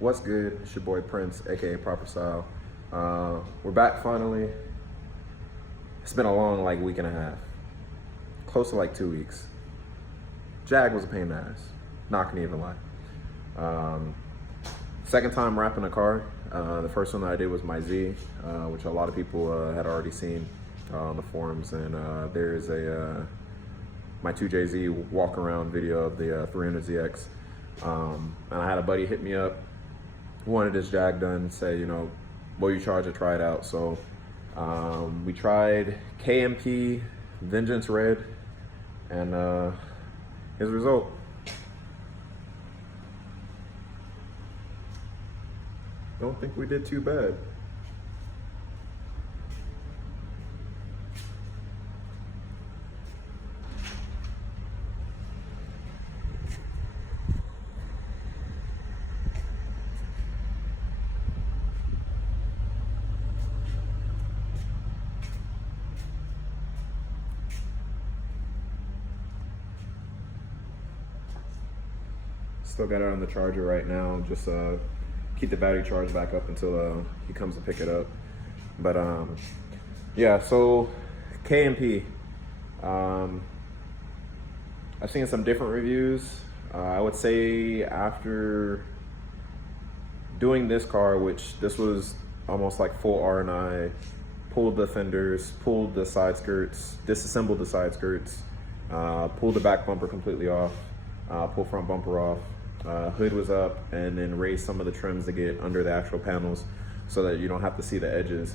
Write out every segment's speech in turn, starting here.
What's good? It's your boy Prince, aka Proper Style. We're back finally. It's been a long week and a half, close to 2 weeks. Jag was a pain in the ass, not gonna even lie. Second time wrapping a car. The first one that I did was my Z, which a lot of people had already seen on the forums, and there's my 2JZ walk around video of the 300ZX. And I had a buddy hit me up, wanted his Jag done, say, will you charge it, try it out. So we tried Kmpf Vengeance Red, and his result. Don't think we did too bad. Still got it on the charger right now, just keep the battery charged back up until he comes to pick it up. But yeah, so Kmpf, I've seen some different reviews. I would say after doing this car, which this was almost like full R&I, pulled the fenders, pulled the side skirts, disassembled the side skirts, pulled the back bumper completely off, pulled front bumper off, hood was up, and then raised some of the trims to get under the actual panels so that you don't have to see the edges.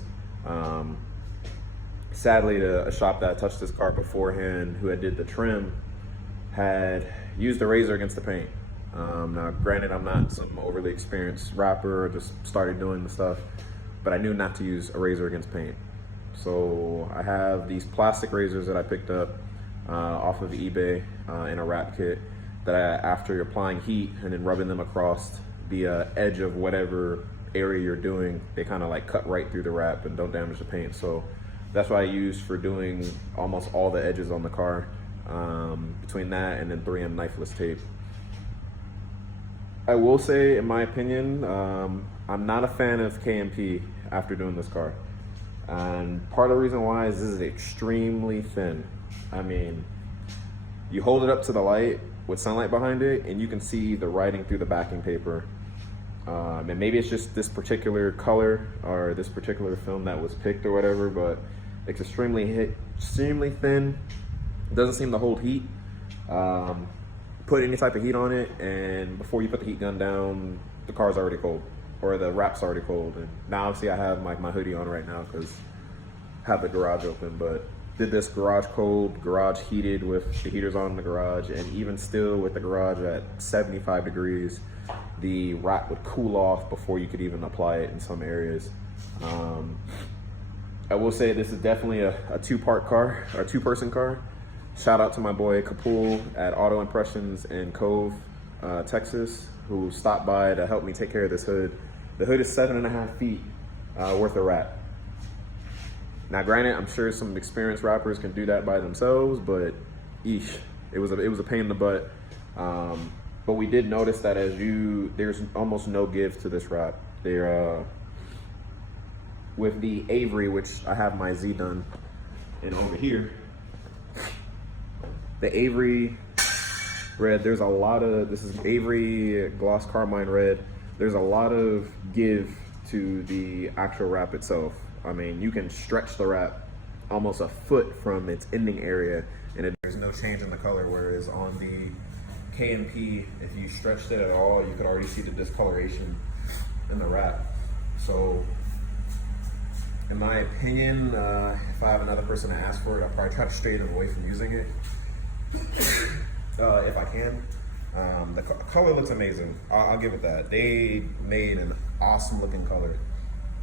Sadly, a shop that touched this car beforehand, who had did the trim, had used a razor against the paint. Now granted, I'm not some overly experienced rapper, just started doing the stuff, but I knew not to use a razor against paint. So I have these plastic razors that I picked up off of eBay in a wrap kit, that after applying heat and then rubbing them across the edge of whatever area you're doing, they kind of cut right through the wrap and don't damage the paint. So that's what I used for doing almost all the edges on the car, between that and then 3M knifeless tape. I will say, in my opinion, I'm not a fan of Kmpf after doing this car. And part of the reason why is this is extremely thin. I mean, you hold it up to the light with sunlight behind it, and you can see the writing through the backing paper. And maybe it's just this particular color or this particular film that was picked or whatever, but it's extremely thin. It doesn't seem to hold heat. Put any type of heat on it, and before you put the heat gun down, the car's already cold, or the wrap's already cold. And now obviously I have my hoodie on right now because I have the garage open, but did this garage cold, garage heated with the heaters on in the garage, and even still with the garage at 75 degrees, the wrap would cool off before you could even apply it in some areas. I will say this is definitely a two-part car, or a two-person car. Shout out to my boy Kmpf at Auto Impressions in Cove, Texas, who stopped by to help me take care of this hood. The hood is 7.5 feet worth of wrap. Now granted, I'm sure some experienced rappers can do that by themselves, but eesh, it was a pain in the butt. But we did notice that there's almost no give to this wrap. With the Avery, which I have my Z done, and over here, the Avery red, there's a lot of, this is Avery gloss carmine red. There's a lot of give to the actual wrap itself. I mean, you can stretch the wrap almost a foot from its ending area, and there's no change in the color, whereas on the Kmpf, if you stretched it at all, you could already see the discoloration in the wrap. So, in my opinion, if I have another person to ask for it, I'll probably try to stay away from using it, if I can. The color looks amazing. I'll give it that. They made an awesome looking color.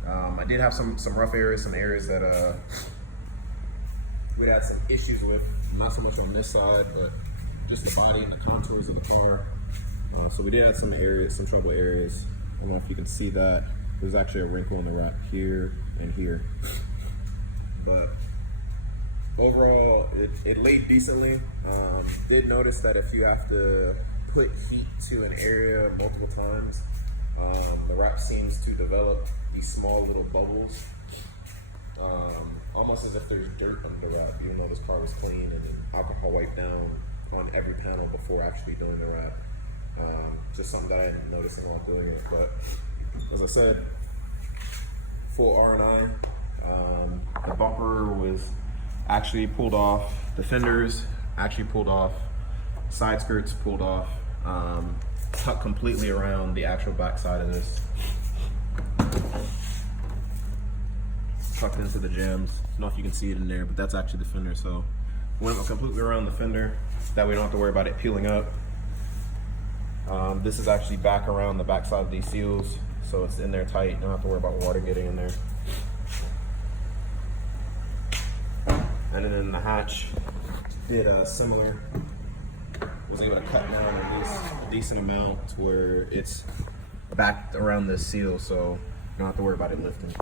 I did have some rough areas, some areas that we'd had some issues with, not so much on this side, but just the body and the contours of the car. So we did have some areas, some trouble areas. I don't know if you can see that. There's actually a wrinkle in the wrap here and here. But overall, it laid decently. Did notice that if you have to put heat to an area multiple times, The wrap seems to develop these small little bubbles, almost as if there's dirt under the wrap, even though this car was clean and then alcohol wiped down on every panel before actually doing the wrap. Just something that I hadn't noticed while doing it. But as I said, full R&I. The bumper was actually pulled off. The fenders actually pulled off. Side skirts pulled off. Tucked completely around the actual back side of this. Tucked into the jambs. I don't know if you can see it in there, but that's actually the fender. So went completely around the fender. That way we don't have to worry about it peeling up. This is actually back around the back side of these seals, so it's in there tight. Don't have to worry about water getting in there. And then in the hatch, did similar. Was able to cut down at least a decent amount to where it's backed around this seal, so you don't have to worry about it lifting.